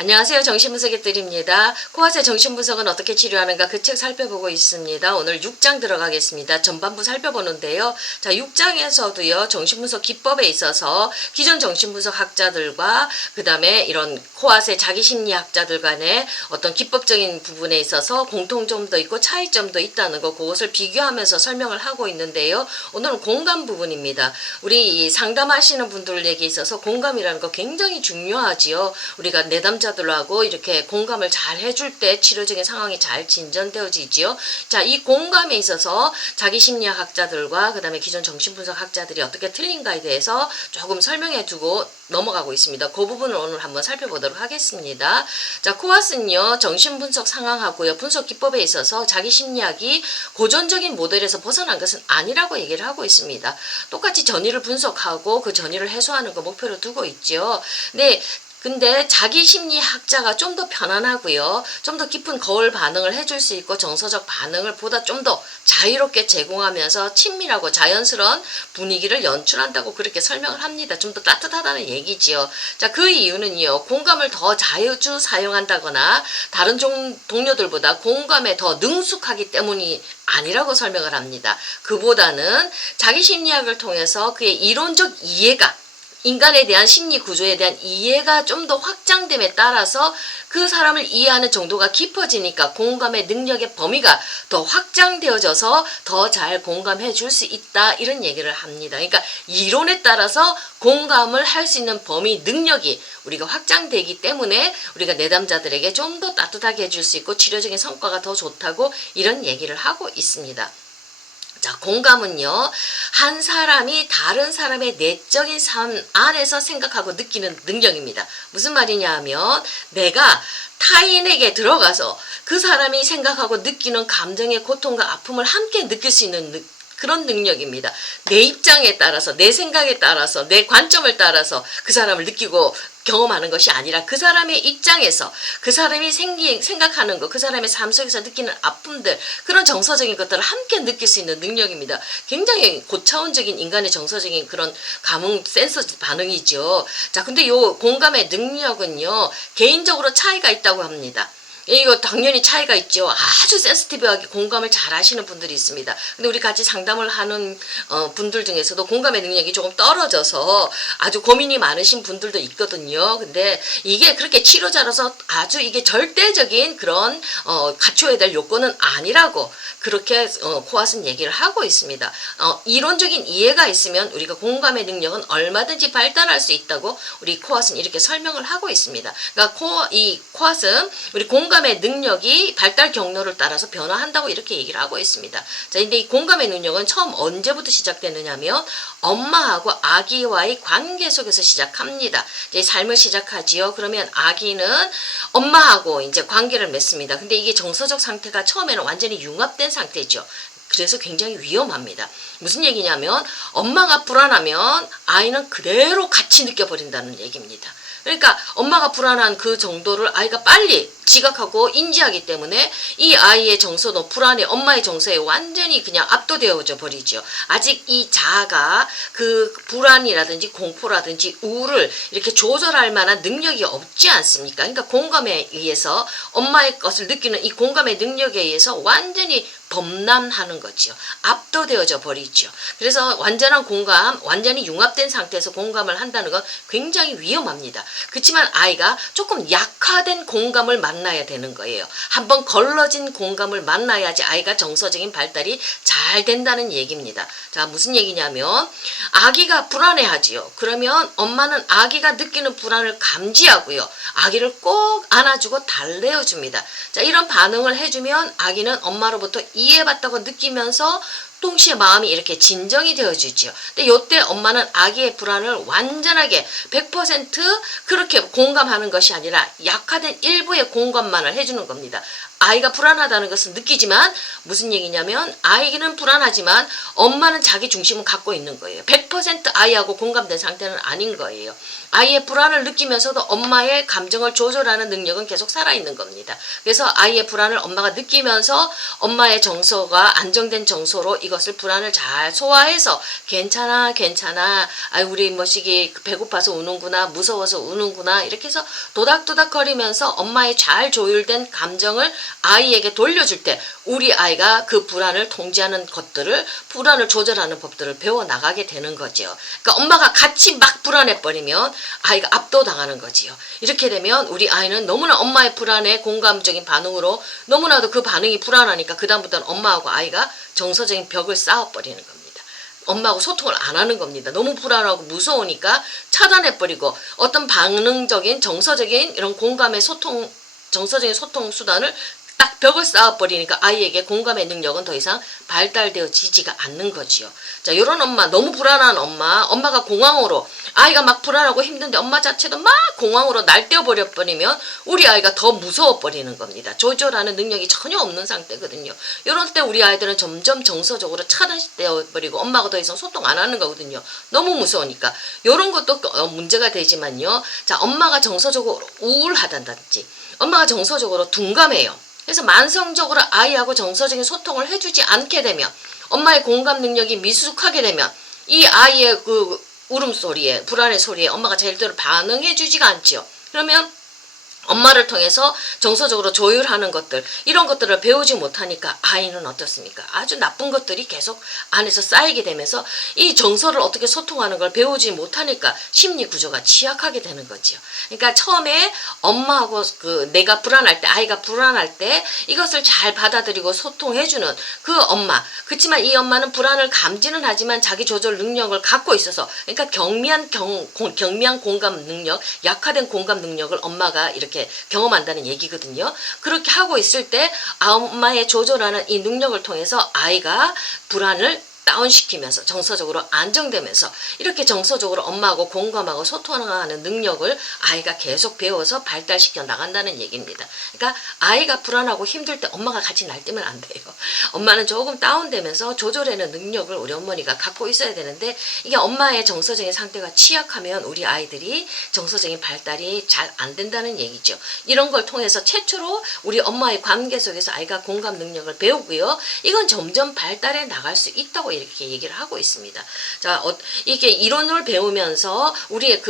안녕하세요. 정신분석의 뜰입니다. 코아세 정신분석은 어떻게 치료하는가 그 책 살펴보고 있습니다. 오늘 6장 들어가겠습니다. 전반부 살펴보는데요. 자, 6장에서도요. 정신분석 기법에 있어서 기존 정신분석 학자들과 그 다음에 이런 코아세 자기심리학자들 간의 어떤 기법적인 부분에 있어서 공통점도 있고 차이점도 있다는 거 그것을 비교하면서 설명을 하고 있는데요. 오늘은 공감 부분입니다. 우리 이 상담하시는 분들에게 있어서 공감이라는 거 굉장히 중요하지요. 우리가 내담자들하고 이렇게 공감을 잘 해줄 때 치료적인 상황이 잘 진전되어지지요. 자, 이 공감에 있어서 자기심리학 학자들과 그 다음에 기존 정신분석 학자들이 어떻게 틀린가에 대해서 조금 설명해 두고 넘어가고 있습니다. 그 부분을 오늘 한번 살펴보도록 하겠습니다. 자, 코아스는요, 정신분석 상황하고요, 분석 기법에 있어서 자기심리학이 고전적인 모델에서 벗어난 것은 아니라고 얘기를 하고 있습니다. 똑같이 전이를 분석하고 그 전이를 해소하는 거 목표로 두고 있죠. 네. 근데 자기심리학자가 좀 더 편안하고요. 좀 더 깊은 거울 반응을 해줄 수 있고 정서적 반응을 보다 좀 더 자유롭게 제공하면서 친밀하고 자연스러운 분위기를 연출한다고 그렇게 설명을 합니다. 좀 더 따뜻하다는 얘기지요. 자, 그 이유는요. 공감을 더 자유주 사용한다거나 다른 동료들보다 공감에 더 능숙하기 때문이 아니라고 설명을 합니다. 그보다는 자기심리학을 통해서 그의 이론적 이해가 인간에 대한 심리 구조에 대한 이해가 좀 더 확장됨에 따라서 그 사람을 이해하는 정도가 깊어지니까 공감의 능력의 범위가 더 확장되어져서 더 잘 공감해 줄 수 있다 이런 얘기를 합니다. 그러니까 이론에 따라서 공감을 할 수 있는 범위 능력이 우리가 확장되기 때문에 우리가 내담자들에게 좀 더 따뜻하게 해줄 수 있고 치료적인 성과가 더 좋다고 이런 얘기를 하고 있습니다. 자, 공감은요, 한 사람이 다른 사람의 내적인 삶 안에서 생각하고 느끼는 능력입니다. 무슨 말이냐 하면 내가 타인에게 들어가서 그 사람이 생각하고 느끼는 감정의 고통과 아픔을 함께 느낄 수 있는 그런 능력입니다. 내 입장에 따라서, 내 생각에 따라서, 내 관점을 따라서 그 사람을 느끼고 경험하는 것이 아니라 그 사람의 입장에서 그 사람이 생각하는 것, 그 사람의 삶 속에서 느끼는 아픔들, 그런 정서적인 것들을 함께 느낄 수 있는 능력입니다. 굉장히 고차원적인 인간의 정서적인 그런 감흥, 센서 반응이죠. 자, 근데 요 공감의 능력은요, 개인적으로 차이가 있다고 합니다. 이거 당연히 차이가 있죠. 아주 센시티브하게 공감을 잘 하시는 분들이 있습니다. 근데 우리 같이 상담을 하는 분들 중에서도 공감의 능력이 조금 떨어져서 아주 고민이 많으신 분들도 있거든요. 근데 이게 그렇게 치료자로서 아주 이게 절대적인 그런 갖춰야 될 요건은 아니라고 그렇게 코아스는 얘기를 하고 있습니다. 이론적인 이해가 있으면 우리가 공감의 능력은 얼마든지 발달할 수 있다고 우리 코아스는 이렇게 설명을 하고 있습니다. 그러니까 이 코아스는 우리 공감의 능력이 발달 경로를 따라서 변화한다고 이렇게 얘기를 하고 있습니다. 자, 근데 이 공감의 능력은 처음 언제부터 시작되느냐면 엄마하고 아기와의 관계 속에서 시작합니다. 이제 삶을 시작하지요. 그러면 아기는 엄마하고 이제 관계를 맺습니다. 근데 이게 정서적 상태가 처음에는 완전히 융합된 상태죠. 그래서 굉장히 위험합니다. 무슨 얘기냐면 엄마가 불안하면 아이는 그대로 같이 느껴버린다는 얘기입니다. 그러니까 엄마가 불안한 그 정도를 아이가 빨리 지각하고 인지하기 때문에 이 아이의 정서도 불안해 엄마의 정서에 완전히 그냥 압도되어져 버리죠. 아직 이 자아가 그 불안이라든지 공포라든지 우울을 이렇게 조절할 만한 능력이 없지 않습니까? 그러니까 공감에 의해서 엄마의 것을 느끼는 이 공감의 능력에 의해서 완전히 범람하는 거죠. 압도되어져 버리죠. 그래서 완전한 공감, 완전히 융합된 상태에서 공감을 한다는 건 굉장히 위험합니다. 그렇지만 아이가 조금 약화된 공감을 만나야 되는 거예요. 한번 걸러진 공감을 만나야지 아이가 정서적인 발달이 잘 된다는 얘기입니다. 자, 무슨 얘기냐면 아기가 불안해하지요. 그러면 엄마는 아기가 느끼는 불안을 감지하고요. 아기를 꼭 안아주고 달래어줍니다. 자, 이런 반응을 해주면 아기는 엄마로부터 이해받다고 느끼면서 동시에 마음이 이렇게 진정이 되어주죠. 근데 이때 엄마는 아기의 불안을 완전하게 100% 그렇게 공감하는 것이 아니라 약화된 일부의 공감만을 해주는 겁니다. 아이가 불안하다는 것은 느끼지만 무슨 얘기냐면 아이는 불안하지만 엄마는 자기 중심을 갖고 있는 거예요. 100% 아이하고 공감된 상태는 아닌 거예요. 아이의 불안을 느끼면서도 엄마의 감정을 조절하는 능력은 계속 살아있는 겁니다. 그래서 아이의 불안을 엄마가 느끼면서 엄마의 정서가 안정된 정서로 이것을 불안을 잘 소화해서 괜찮아 괜찮아 우리 뭐시기 배고파서 우는구나 무서워서 우는구나 이렇게 해서 도닥도닥거리면서 엄마의 잘 조율된 감정을 아이에게 돌려줄 때 우리 아이가 그 불안을 통제하는 것들을 불안을 조절하는 법들을 배워나가게 되는 거죠. 그러니까 엄마가 같이 막 불안해버리면 아이가 압도당하는 거지요. 이렇게 되면 우리 아이는 너무나 엄마의 불안에 공감적인 반응으로 너무나도 그 반응이 불안하니까 그 다음부터는 엄마하고 아이가 정서적인 벽을 쌓아버리는 겁니다. 엄마하고 소통을 안 하는 겁니다. 너무 불안하고 무서우니까 차단해버리고 어떤 반응적인 정서적인 이런 공감의 소통 정서적인 소통 수단을 딱 벽을 쌓아버리니까 아이에게 공감의 능력은 더 이상 발달되어지지가 않는 거지요. 자, 요런 엄마, 너무 불안한 엄마가 공황으로, 아이가 막 불안하고 힘든데 엄마 자체도 막 공황으로 날뛰어버려버리면 우리 아이가 더 무서워버리는 겁니다. 조절하는 능력이 전혀 없는 상태거든요. 요런 때 우리 아이들은 점점 정서적으로 차단되어버리고 엄마가 더 이상 소통 안 하는 거거든요. 너무 무서우니까. 요런 것도 문제가 되지만요. 자, 엄마가 정서적으로 우울하다든지, 엄마가 정서적으로 둔감해요. 그래서 만성적으로 아이하고 정서적인 소통을 해주지 않게 되면 엄마의 공감 능력이 미숙하게 되면 이 아이의 그 울음소리에 불안의 소리에 엄마가 제대로 반응해주지가 않지요. 그러면 엄마를 통해서 정서적으로 조율하는 것들 이런 것들을 배우지 못하니까 아이는 어떻습니까? 아주 나쁜 것들이 계속 안에서 쌓이게 되면서 이 정서를 어떻게 소통하는 걸 배우지 못하니까 심리 구조가 취약하게 되는 거지요. 그러니까 처음에 엄마하고 내가 불안할 때 아이가 불안할 때 이것을 잘 받아들이고 소통해주는 그 엄마 그렇지만 이 엄마는 불안을 감지는 하지만 자기 조절 능력을 갖고 있어서 그러니까 경미한 공감 능력 약화된 공감 능력을 엄마가 이렇게 경험한다는 얘기거든요. 그렇게 하고 있을 때 엄마의 조절하는 이 능력을 통해서 아이가 불안을 다운시키면서 정서적으로 안정되면서 이렇게 정서적으로 엄마하고 공감하고 소통하는 능력을 아이가 계속 배워서 발달시켜 나간다는 얘기입니다. 그러니까 아이가 불안하고 힘들 때 엄마가 같이 날뛰면 안 돼요. 엄마는 조금 다운되면서 조절하는 능력을 우리 어머니가 갖고 있어야 되는데 이게 엄마의 정서적인 상태가 취약하면 우리 아이들이 정서적인 발달이 잘 안 된다는 얘기죠. 이런 걸 통해서 최초로 우리 엄마의 관계 속에서 아이가 공감 능력을 배우고요. 이건 점점 발달해 나갈 수 있다고 이렇게 얘기를 하고 있습니다. 자, 이게 이론을 배우면서 우리의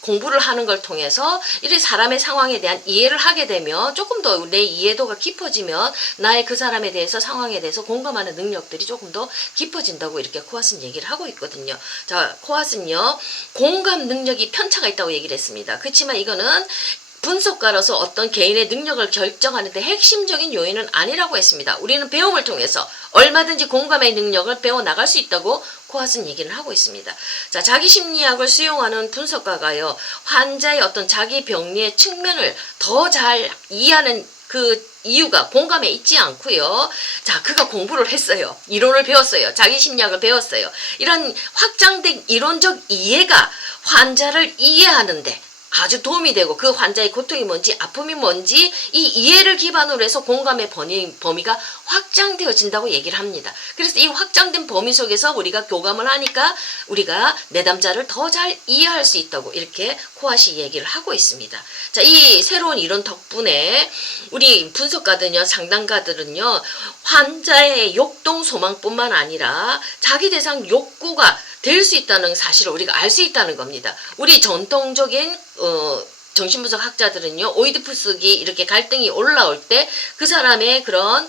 공부를 하는 걸 통해서 이 사람의 상황에 대한 이해를 하게 되면 조금 더 내 이해도가 깊어지면 나의 그 사람에 대해서 상황에 대해서 공감하는 능력들이 조금 더 깊어진다고 이렇게 코아스는 얘기를 하고 있거든요. 자, 코아스는요 공감 능력이 편차가 있다고 얘기를 했습니다. 그렇지만 이거는 분석가로서 어떤 개인의 능력을 결정하는 데 핵심적인 요인은 아니라고 했습니다. 우리는 배움을 통해서 얼마든지 공감의 능력을 배워나갈 수 있다고 코아스는 얘기를 하고 있습니다. 자, 자기 심리학을 수용하는 분석가가요. 환자의 어떤 자기 병리의 측면을 더 잘 이해하는 그 이유가 공감에 있지 않고요. 자, 그가 공부를 했어요. 이론을 배웠어요. 자기 심리학을 배웠어요. 이런 확장된 이론적 이해가 환자를 이해하는데 아주 도움이 되고 그 환자의 고통이 뭔지 아픔이 뭔지 이 이해를 기반으로 해서 공감의 범위가 확장되어진다고 얘기를 합니다. 그래서 이 확장된 범위 속에서 우리가 교감을 하니까 우리가 내담자를 더 잘 이해할 수 있다고 이렇게 코아시 얘기를 하고 있습니다. 자, 이 새로운 이론 덕분에 우리 분석가들은요, 상담가들은요, 환자의 욕동 소망뿐만 아니라 자기 대상 욕구가 될 수 있다는 사실을 우리가 알 수 있다는 겁니다. 우리 전통적인 정신분석 학자들은요, 오이디푸스기 이렇게 갈등이 올라올 때 그 사람의 그런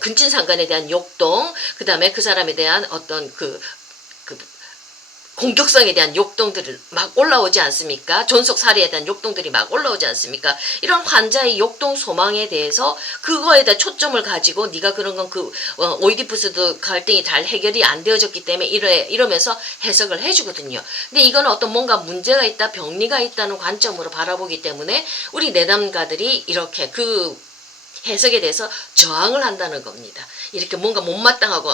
근친상간에 대한 욕동, 그 다음에 그 사람에 대한 어떤 공격성에 대한 욕동들을 막 올라오지 않습니까? 존속 살해에 대한 욕동들이 막 올라오지 않습니까? 이런 환자의 욕동 소망에 대해서 그거에 대한 초점을 가지고 네가 그런 건 오이디푸스도 갈등이 잘 해결이 안 되어졌기 때문에 이러면서 해석을 해주거든요. 근데 이거는 어떤 뭔가 문제가 있다, 병리가 있다는 관점으로 바라보기 때문에 우리 내담가들이 이렇게 해석에 대해서 저항을 한다는 겁니다. 이렇게 뭔가 못마땅하고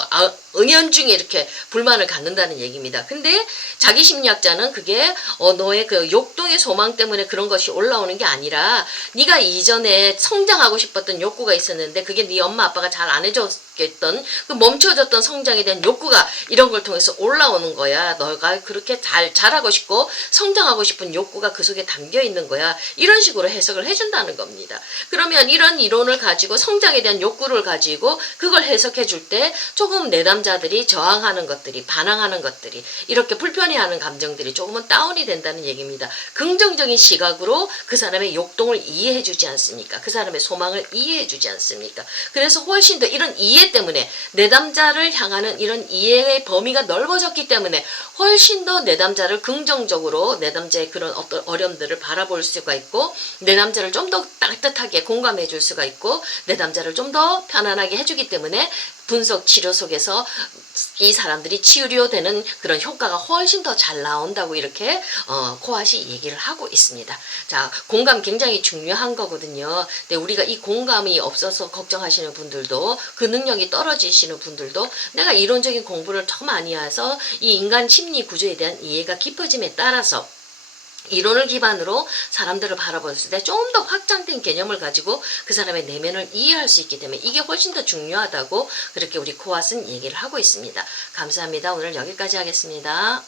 은연중에 이렇게 불만을 갖는다는 얘기입니다. 근데 자기 심리학자는 그게 너의 그 욕동의 소망 때문에 그런 것이 올라오는 게 아니라 네가 이전에 성장하고 싶었던 욕구가 있었는데 그게 네 엄마 아빠가 잘 안 해줬겠던 그 멈춰졌던 성장에 대한 욕구가 이런 걸 통해서 올라오는 거야. 너가 그렇게 자라고 싶고 성장하고 싶은 욕구가 그 속에 담겨 있는 거야. 이런 식으로 해석을 해준다는 겁니다. 그러면 이런 이론을 가지고 성장에 대한 욕구를 가지고 그걸 해석해 줄 때 조금 내담자들이 저항하는 것들이 반항하는 것들이 이렇게 불편해하는 감정들이 조금은 다운이 된다는 얘기입니다. 긍정적인 시각으로 그 사람의 욕동을 이해해 주지 않습니까? 그 사람의 소망을 이해해 주지 않습니까? 그래서 훨씬 더 이런 이해 때문에 내담자를 향하는 이런 이해의 범위가 넓어졌기 때문에 훨씬 더 내담자를 긍정적으로 내담자의 그런 어떤 어려움들을 바라볼 수가 있고 내담자를 좀 더 따뜻하게 공감해 줄 수가 있고 내담자를 좀 더 편안하게 해주기 때문에 분석 치료 속에서 이 사람들이 치유되는 그런 효과가 훨씬 더 잘 나온다고 이렇게 코앗이 얘기를 하고 있습니다. 자, 공감 굉장히 중요한 거거든요. 근데 우리가 이 공감이 없어서 걱정하시는 분들도 그 능력이 떨어지시는 분들도 내가 이론적인 공부를 더 많이 해서 이 인간 심리 구조에 대한 이해가 깊어짐에 따라서 이론을 기반으로 사람들을 바라봤을 때 좀 더 확장된 개념을 가지고 그 사람의 내면을 이해할 수 있기 때문에 이게 훨씬 더 중요하다고 그렇게 우리 코앗은 얘기를 하고 있습니다. 감사합니다. 오늘 여기까지 하겠습니다.